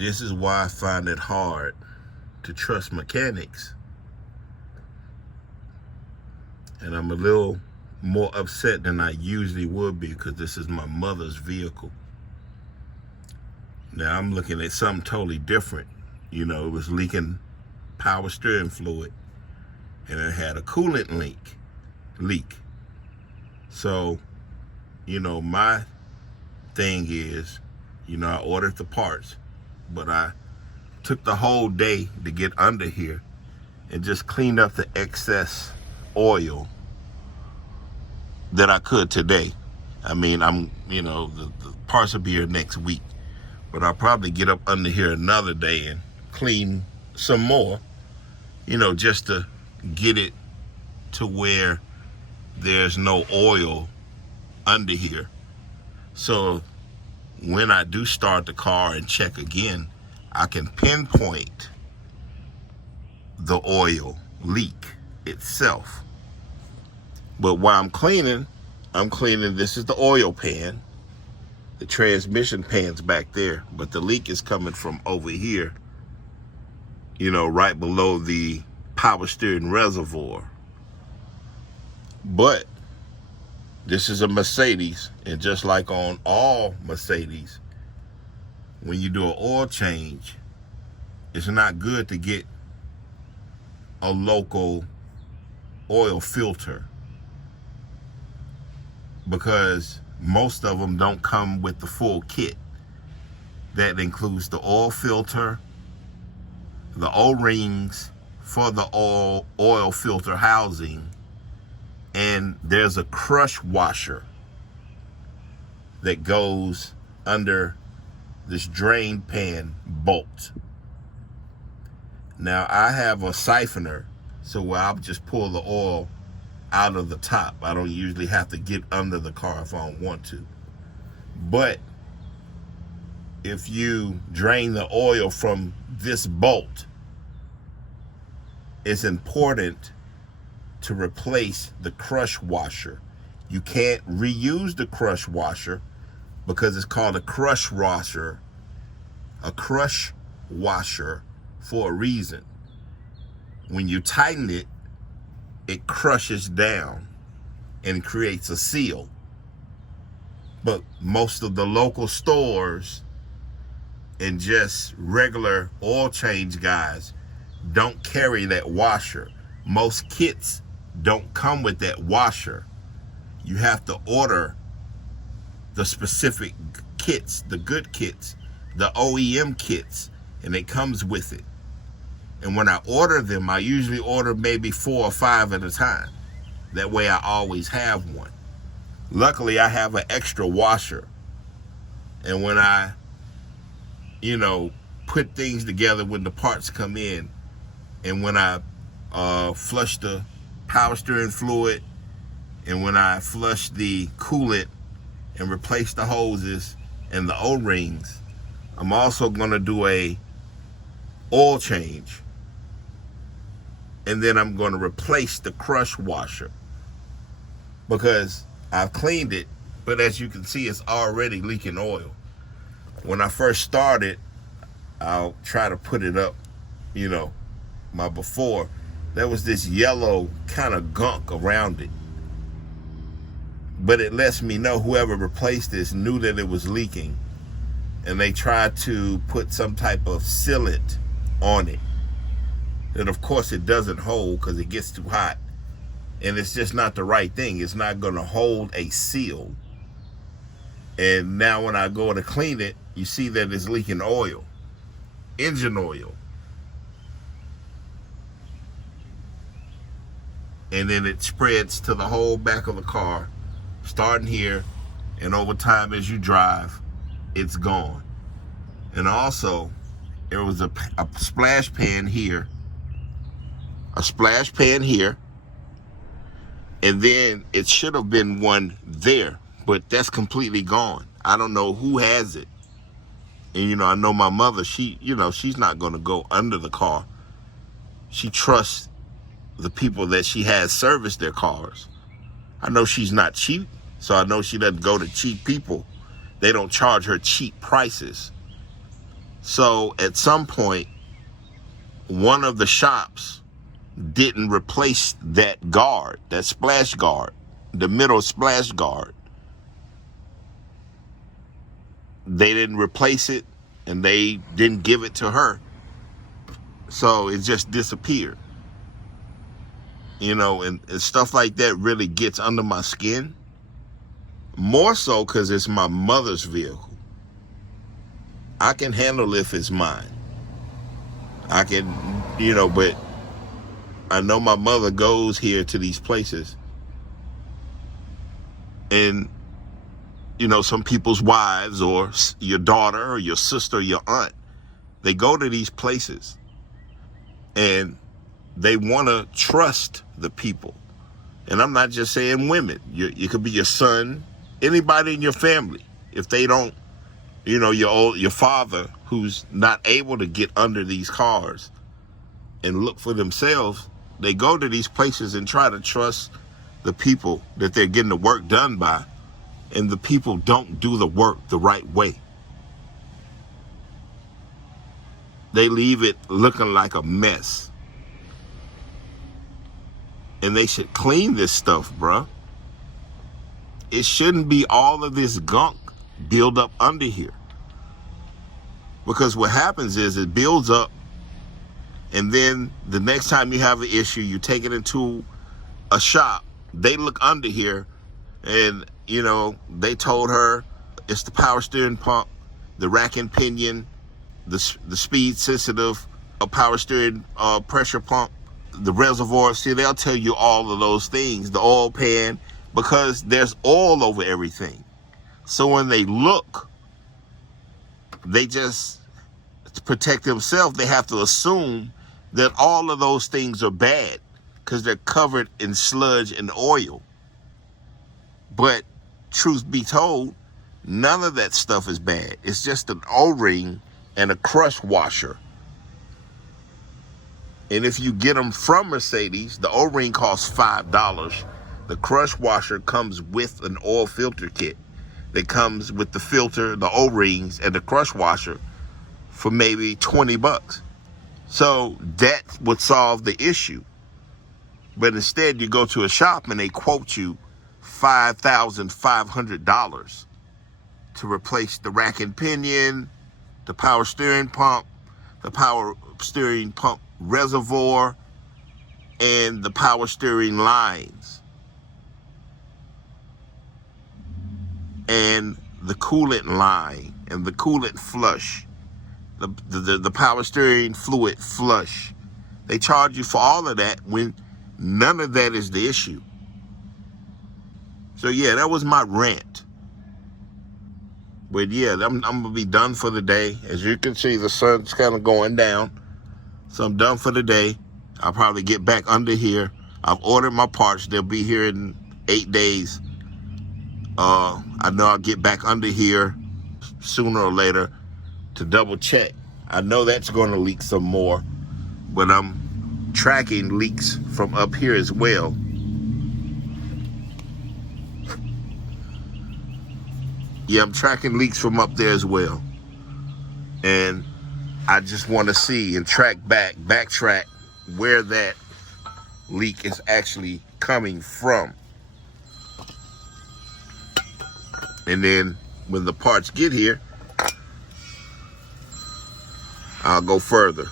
This is why I find it hard to trust mechanics. And I'm a little more upset than I usually would be because this is my mother's vehicle. Now I'm looking at something totally different. You know, it was leaking power steering fluid and it had a coolant leak. So, you know, my thing is, you know, I ordered the parts, but I took the whole day to get under here and just cleaned up the excess oil that I could today. I mean, you know, the parts will be here next week, but I'll probably get up under here another day and clean some more, you know, just to get it to where there's no oil under here. So when I do start the car and check again, I can pinpoint the oil leak itself. But while I'm cleaning, this is the oil pan. The transmission pan's back there, but the leak is coming from over here, you know, right below the power steering reservoir. But this is a Mercedes, and just like on all Mercedes, when you do an oil change, it's not good to get a local oil filter, because most of them don't come with the full kit. That includes the oil filter, the O-rings for the oil filter housing, and there's a crush washer that goes under this drain pan bolt. Now I have a siphoner, so where I'll just pull the oil out of the top. I don't usually have to get under the car if I don't want to. But if you drain the oil from this bolt, it's important to replace the crush washer. You can't reuse the crush washer because it's called a crush washer for a reason. When you tighten it, it crushes down and creates a seal. But most of the local stores and just regular oil change guys don't carry that washer. Most kits don't come with that washer. You have to order the specific kits, the good kits, the OEM kits, and it comes with it. And when I order them, I usually order maybe 4 or 5 at a time. That way I always have one. Luckily, I have an extra washer. And when I, you know, put things together when the parts come in, and when I flush the power steering fluid, and when I flush the coolant and replace the hoses and the O-rings, I'm also gonna do a oil change. And then I'm gonna replace the crush washer because I've cleaned it, but as you can see, it's already leaking oil. When I first started, I'll try to put it up, you know, my before, there was this yellow kind of gunk around it. But it lets me know whoever replaced this knew that it was leaking, and they tried to put some type of sealant on it. And of course it doesn't hold because it gets too hot, and it's just not the right thing. It's not going to hold a seal. And now when I go to clean it, you see that it's leaking oil, engine oil. And then it spreads to the whole back of the car, starting here, and over time as you drive, it's gone. And also, there was a splash pan here, and then it should have been one there, but that's completely gone. I don't know who has it. And you know, I know my mother, she's not going to go under the car. She trusts the people that she has service their cars. I know she's not cheap, so I know she doesn't go to cheap people. They don't charge her cheap prices. So at some point, one of the shops didn't replace that guard, that splash guard, the middle splash guard. They didn't replace it, and they didn't give it to her. So it just disappeared. You know, and stuff like that really gets under my skin. More so because it's my mother's vehicle. I can handle if it's mine. I can, you know, but I know my mother goes here to these places. And, you know, some people's wives or your daughter or your sister or your aunt, they go to these places and they want to trust the people. And I'm not just saying women. You could be your son, anybody in your family. If they don't, you know, your father who's not able to get under these cars and look for themselves, they go to these places and try to trust the people that they're getting the work done by. And the people don't do the work the right way. They leave it looking like a mess. And they should clean this stuff, bruh. It shouldn't be all of this gunk build up under here. Because what happens is it builds up, and then the next time you have an issue, you take it into a shop, they look under here, and, you know, they told her it's the power steering pump, the rack and pinion, the speed sensitive power steering pressure pump, the reservoir. See, they'll tell you all of those things, the oil pan, because there's oil over everything. So when they look, they just, to protect themselves, they have to assume that all of those things are bad because they're covered in sludge and oil. But truth be told, none of that stuff is bad. It's just an O-ring and a crush washer. And if you get them from Mercedes, the O-ring costs $5. The crush washer comes with an oil filter kit that comes with the filter, the O-rings, and the crush washer for maybe $20. So that would solve the issue. But instead, you go to a shop and they quote you $5,500 to replace the rack and pinion, the power steering pump, the power steering pump reservoir, and the power steering lines, and the coolant line, and the coolant flush, the power steering fluid flush. They charge you for all of that when none of that is the issue. So yeah, that was my rant. But yeah, I'm gonna be done for the day. As you can see, the sun's kind of going down. So I'm done for the day. I'll probably get back under here. I've ordered my parts. They'll be here in 8 days. I know I'll get back under here sooner or later to double check. I know that's going to leak some more, but I'm tracking leaks from up here as well. Yeah, I'm tracking leaks from up there as well. And I just want to see and backtrack where that leak is actually coming from. And then when the parts get here, I'll go further.